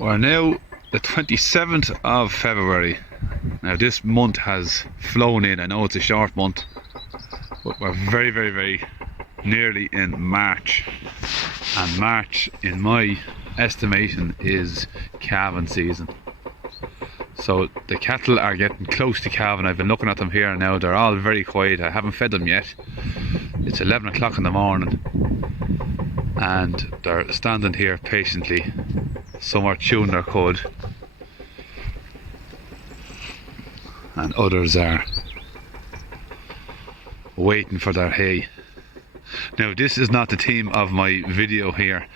We're now the 27th of February. Now this month has flown in. I know it's a short month, but we're very nearly in March. And March, in my estimation, is calving season. So the cattle are getting close to calving. I've been looking at them here now. They're all very quiet. I haven't fed them yet. It's 11 o'clock in the morning. And they're standing here patiently. Some are chewing their cud, and others are waiting for their hay. Now this is not the theme of my video here.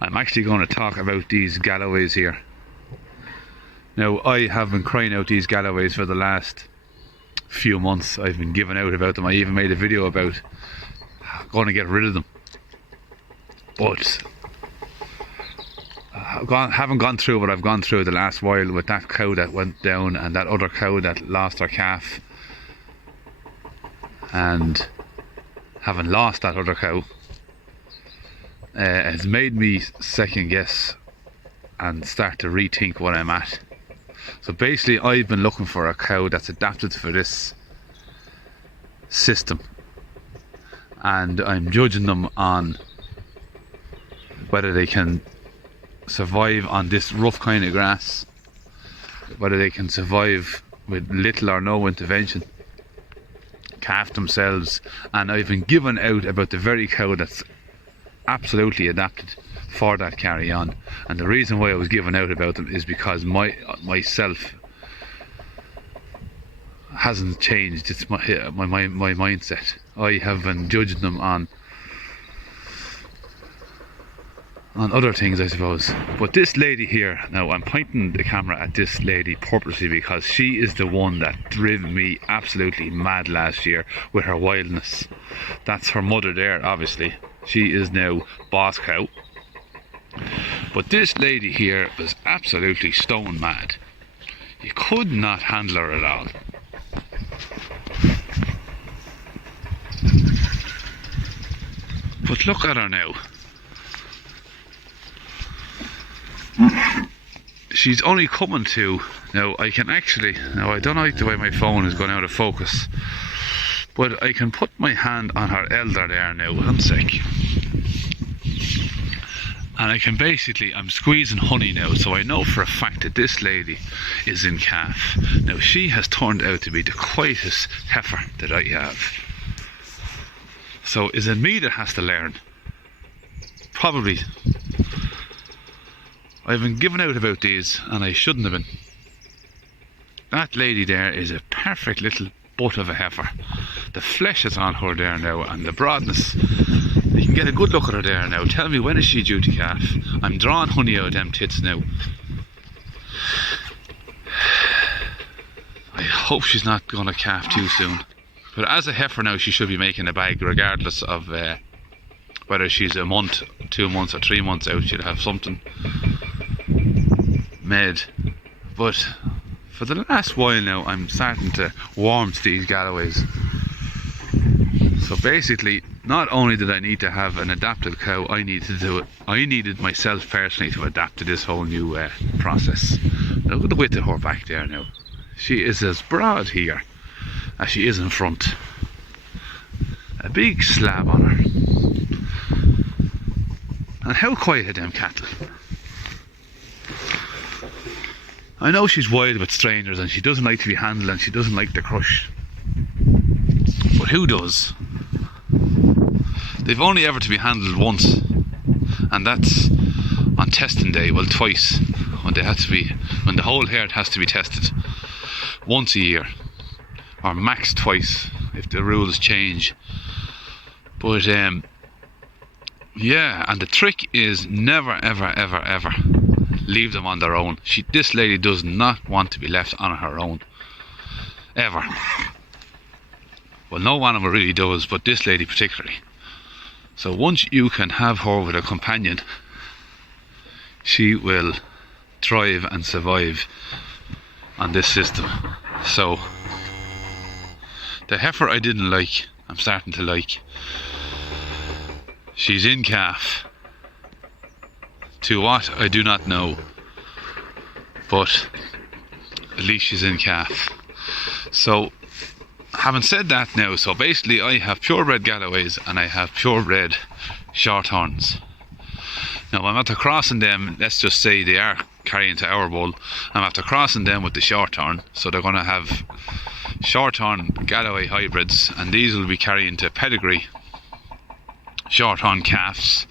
I'm actually going to talk about these Galloways here. Now I have been crying out these Galloways for the last few months. I've been giving out about them. I even made a video about going to get rid of them. But haven't gone through what I've gone through the last while with that cow that went down and that other cow that lost her calf, and having lost that other cow has made me second guess and start to rethink what I'm at. So basically I've been looking for a cow that's adapted for this system, and I'm judging them on whether they can survive on this rough kind of grass, whether they can survive with little or no intervention, calf themselves. And I've been given out about the very cow that's absolutely adapted for that carry on. And the reason why I was given out about them is because myself hasn't changed. It's my mindset. I have been judging them on other things, I suppose. But this lady here, now I'm pointing the camera at this lady purposely because she is the one that drove me absolutely mad last year with her wildness. That's her mother there, obviously. She is now boss cow. But this lady here was absolutely stone mad. You could not handle her at all. But look at her now. She's only coming to, now I can actually, now I don't like the way my phone is going out of focus, but I can put my hand on her elder there now, 1 sec. And I can basically, I'm squeezing honey now, so I know for a fact that this lady is in calf. Now she has turned out to be the quietest heifer that I have. So is it me that has to learn? Probably. I've been given out about these and I shouldn't have been. That lady there is a perfect little butt of a heifer. The flesh is on her there now, and the broadness. You can get a good look at her there now. Tell me, when is she due to calf? I'm drawing honey out of them tits now. I hope she's not going to calf too soon. But as a heifer now, she should be making a bag regardless of whether she's a month, 2 months or 3 months out. She'll have something made. But for the last while now, I'm starting to warm to these Galloways. So basically, not only did I need to have an adapted cow, I needed myself personally to adapt to this whole new process. Look at the width of her back there now. She is as broad here as she is in front. A big slab on her. And how quiet are them cattle? I know she's wild with strangers and she doesn't like to be handled and she doesn't like the crush. But who does? They've only ever to be handled once, and that's on testing day. Well, twice, when the whole herd has to be tested once a year, or max twice if the rules change. But yeah, and the trick is never ever leave them on their own. This lady does not want to be left on her own, ever. Well, no animal really does, but this lady particularly. So once you can have her with a companion, she will thrive and survive on this system. So the heifer I didn't like, I'm starting to like. She's in calf. To what, I do not know. but at least she's in calf. So having said that now, so basically I have purebred Galloways and I have purebred Shorthorns. Now I'm after crossing them, let's just say they are carrying to our bull, I'm after crossing them with the Shorthorn, so they're going to have Shorthorn Galloway hybrids, and these will be carrying to pedigree Shorthorn calves.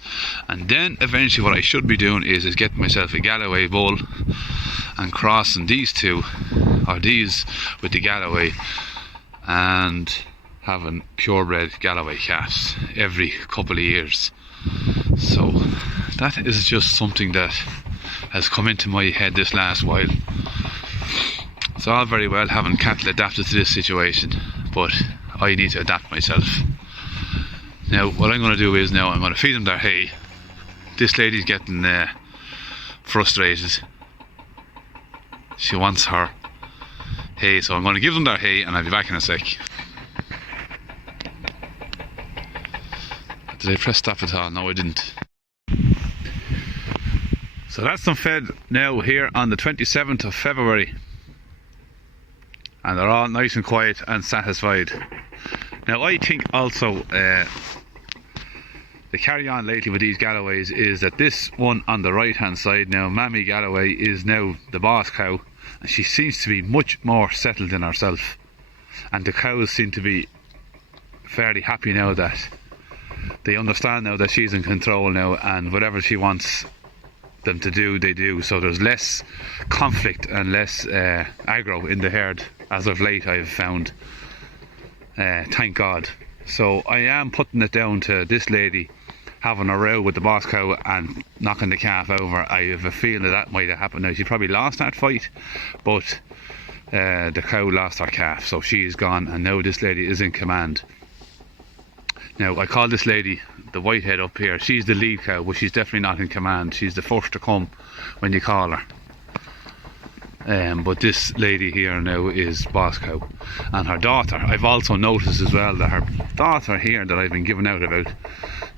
And then eventually what I should be doing is getting myself a Galloway bull and crossing these two, or these with the Galloway, and having purebred Galloway calves every couple of years. So that is just something that has come into my head this last while. It's all very well having cattle adapted to this situation, but I need to adapt myself. Now what I'm going to do is now I'm going to feed them their hay. This lady's getting frustrated. She wants her hay, so I'm going to give them their hay and I'll be back in a sec. Did I press stop at all? No, I didn't. So that's them fed now here on the 27th of February. And they're all nice and quiet and satisfied. Now I think also the carry on lately with these Galloways is that this one on the right hand side now, Mammy Galloway, is now the boss cow, and she seems to be much more settled in herself, and the cows seem to be fairly happy now that they understand now that she's in control now, and whatever she wants them to do, they do. So there's less conflict and less aggro in the herd as of late, I've found. Thank God. So I am putting it down to this lady having a row with the boss cow and knocking the calf over. I have a feeling that might have happened now. She probably lost that fight, but the cow lost her calf, so she's gone, and now this lady is in command. Now I call this lady the whitehead up here. She's the lead cow, but she's definitely not in command. She's the first to come when you call her. But this lady here now is boss cow, and her daughter. I've also noticed as well that her daughter here that I've been giving out about,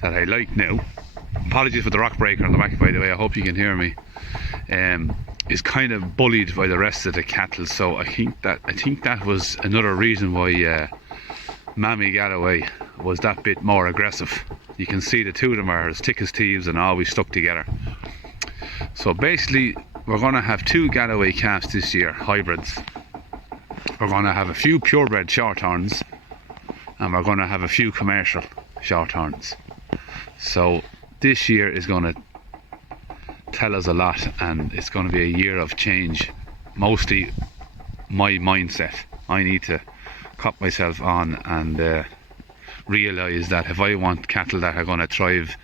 that I like now, apologies for the rock breaker on the back by the way, I hope you can hear me, is kind of bullied by the rest of the cattle. So I think that was another reason why Mammy Galloway was that bit more aggressive. You can see the two of them are as thick as thieves and always stuck together. So basically we're going to have two Galloway calves this year, hybrids. We're going to have a few purebred Shorthorns, and we're going to have a few commercial Shorthorns. So this year is going to tell us a lot, and it's going to be a year of change. Mostly my mindset. I need to cop myself on and realise that if I want cattle that are going to thrive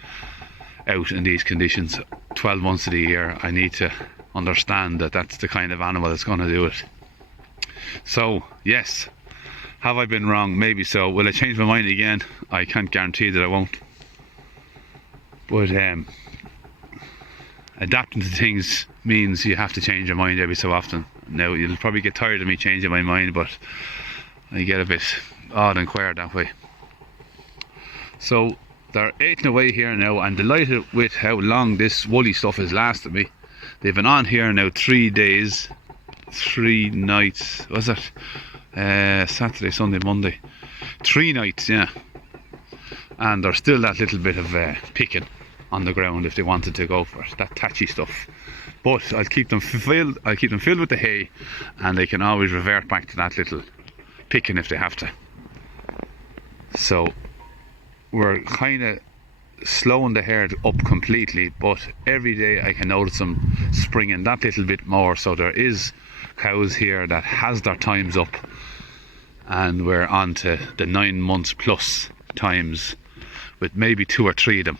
out in these conditions 12 months of the year, I need to understand that that's the kind of animal that's going to do it. So yes, have I been wrong? Maybe so. Will I change my mind again? I can't guarantee that I won't, but adapting to things means you have to change your mind every so often. Now you'll probably get tired of me changing my mind, but I get a bit odd and queer that way. So they're eating away here now. I'm delighted with how long this woolly stuff has lasted me. They've been on here now 3 days, 3 nights, was it? Saturday, Sunday, Monday. 3 nights, yeah. And there's still that little bit of picking on the ground if they wanted to go for it, that tatchy stuff. But I'll keep them filled with the hay, and they can always revert back to that little picking if they have to. So we're kind of slowing the herd up completely, but every day I can notice them springing that little bit more. So there is cows here that has their times up, and we're on to the 9 months plus times with maybe 2 or 3 of them.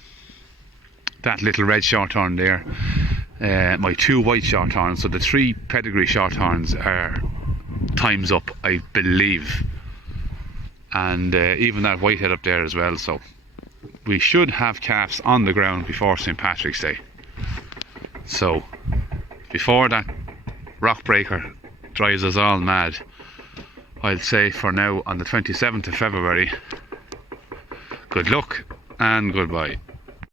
That little red Shorthorn there, my 2 white Shorthorns, so the 3 pedigree Shorthorns are times up, I believe, and even that whitehead up there as well. So we should have calves on the ground before St. Patrick's Day. So before that rock breaker drives us all mad, I'll say for now on the 27th of February, good luck and goodbye.